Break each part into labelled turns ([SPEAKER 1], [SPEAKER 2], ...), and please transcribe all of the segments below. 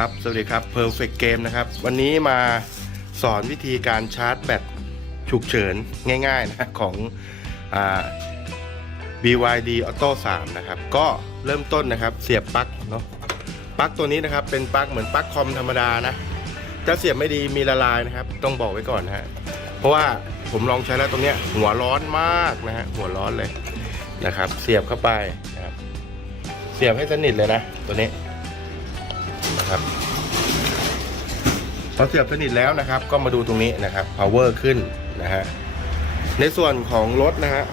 [SPEAKER 1] ครับ สวัสดีครับ Perfect Game นะครับ วันนี้มาสอนวิธีการชาร์จแบตฉุกเฉินง่ายๆนะของอ BYD Auto 3 นะครับ ก็เริ่มต้นนะครับเสียบปลั๊กเนาะปลั๊กตัวนี้นะครับเป็นปลั๊กเหมือนปลั๊กคอมธรรมดานะจะเสียบไม่ดีมีละลายนะครับ ต้องบอกไว้ก่อนนะฮะเพราะว่าผมลองใช้แล้วตรงเนี้ยหัวร้อนมากนะฮะหัวร้อนเลยนะครับ เสียบเข้าไปนะครับเสียบให้สนิทเลยนะตัวนี้ นะครับพอเสียบสนิทแล้วนะครับ ก็มาดูตรงนี้นะครับ power ขึ้นนะฮะในส่วนของรถนะฮะ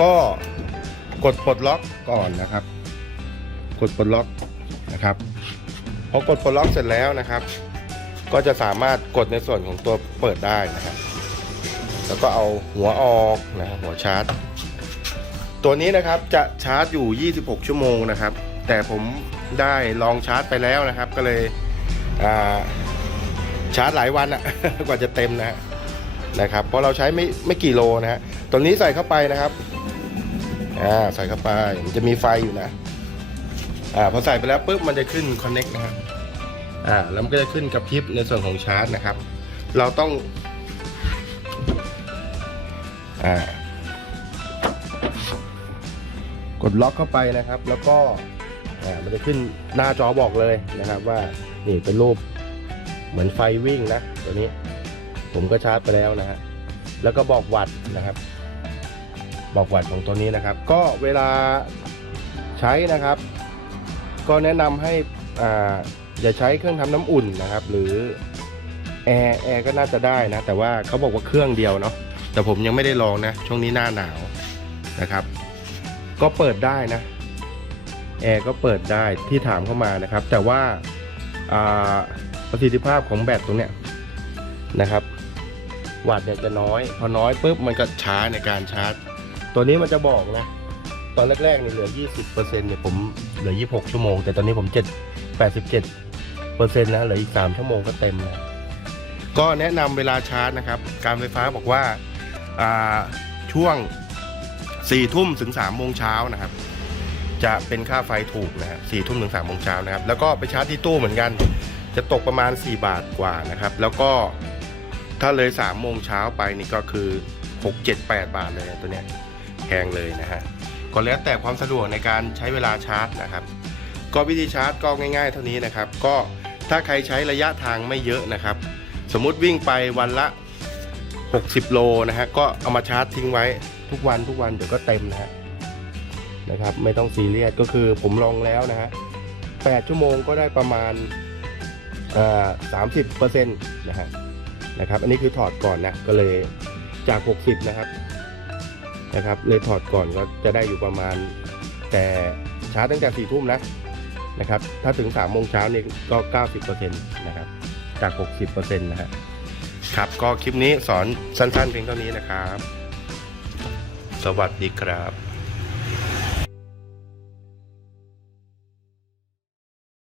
[SPEAKER 1] ก็กดปลดล็อกก่อนนะครับ กดปลดล็อกนะครับพอกดปลดล็อกเสร็จแล้วนะครับ ก็จะสามารถกดในส่วนของตัวเปิดได้นะครับ แล้วก็เอาหัวออกนะฮะหัวชาร์จ ตัวนี้นะครับจะชาร์จอยู่ 26 ชั่วโมงนะครับ แต่ผม ได้ลองชาร์จไปแล้วนะครับ ก็เลยาชาร์จหลายวันอะกว่าจะเต็มนะฮะนะครับเพราะเราใช้ไม่ไม่กี่โลนะฮะตัวนี้ใส่เข้าไปนะครับอ่าใส่เข้าไปมันจะมีไฟอยู่นะอ่าพอใส่ไปแล้วปุ๊บมันจะขึ้น connect นะครับอ่าแล้วมันก็จะขึ้นกระพริบในส่วนของชาร์จนะครับ เราต้องอ่ากดล็อกเข้าไปนะครับ แล้วก็ มันจะขึ้นหน้าจอบอกเลยนะครับว่านี่เป็นรูปเหมือนไฟวิ่งนะตัวนี้ ผมก็ชาร์จไปแล้วนะฮะแล้วก็บอกวัตต์นะครับ บอกวัตต์ของตัวนี้นะครับ ก็เวลาใช้นะครับ ก็แนะนำให้อ่าอย่าใช้เครื่องทำน้ำอุ่นนะครับ หรือแอร์แอร์ก็น่าจะได้นะ แต่ว่าเขาบอกว่าเครื่องเดียวเนาะแต่ผมยังไม่ได้ลองนะ ช่วงนี้หน้าหนาวนะครับ ก็เปิดได้นะ แอร์ก็เปิดได้ที่ถามเข้ามานะครับ แต่ว่าประสิทธิภาพของแบตตรงเนี้ยนะครับวัตต์เนี่ยจะน้อย พอน้อยปุ๊บมันก็ช้าในการชาร์จ ตัวนี้มันจะบอกนะ ตอนแรกๆเนี่ยเหลือ 20%เนี่ยผมเหลือ 26 ชั่วโมง แต่ตอนนี้ผม 7 87เปอร์เซ็นต์แล้วเหลืออีก 3 ชั่วโมงก็เต็มแล้วก็แนะนำเวลาชาร์จนะครับ การไฟฟ้าบอกว่าอ่าช่วง 4 ทุ่มถึง 3 โมงเช้านะครับ จะเป็นค่าไฟถูกนะครับ4ทุ่มถึง3โมงเช้านะครับ แล้วก็ไปชาร์จที่ตู้เหมือนกัน จะตกประมาณ 4 บาทกว่านะครับ แล้วก็ถ้าเลย3โมงเช้าไปนี่ก็คือ 6 7 8 บาทเลยนะตัวเนี้ยแพงเลยนะฮะก็แล้วแต่ความสะดวกในการใช้เวลาชาร์จนะครับ ก็วิธีชาร์จก็ง่ายๆ เท่านี้นะครับ ก็ถ้าใครใช้ระยะทางไม่เยอะนะครับ สมมุติวิ่งไปวันละ 60 โลนะฮะก็เอามาชาร์จทิ้งไว้ทุกวันทุกวันเดี๋ยวก็เต็มนะฮะ นะครับ ไม่ต้องซีเรียสก็คือผมลองแล้วนะฮะ8ชั่วโมงก็ได้ประมาณอ่า30เปอร์เซ็นต์นะฮะนะครับ อันนี้คือถอดก่อนนะก็เลยจาก 60 นะครับนะครับ เลยถอดก่อนก็จะได้อยู่ประมาณ แต่ช้าตั้งแต่สี่ทุ่มนะนะครับ ถ้าถึง3ามโมงเช้านี่ก็ 90%นะครับ จาก 60%นะฮะครับก็คลิปนี้สอนสั้นๆเพียงเท่านี้นะครับ สวัสดีครับ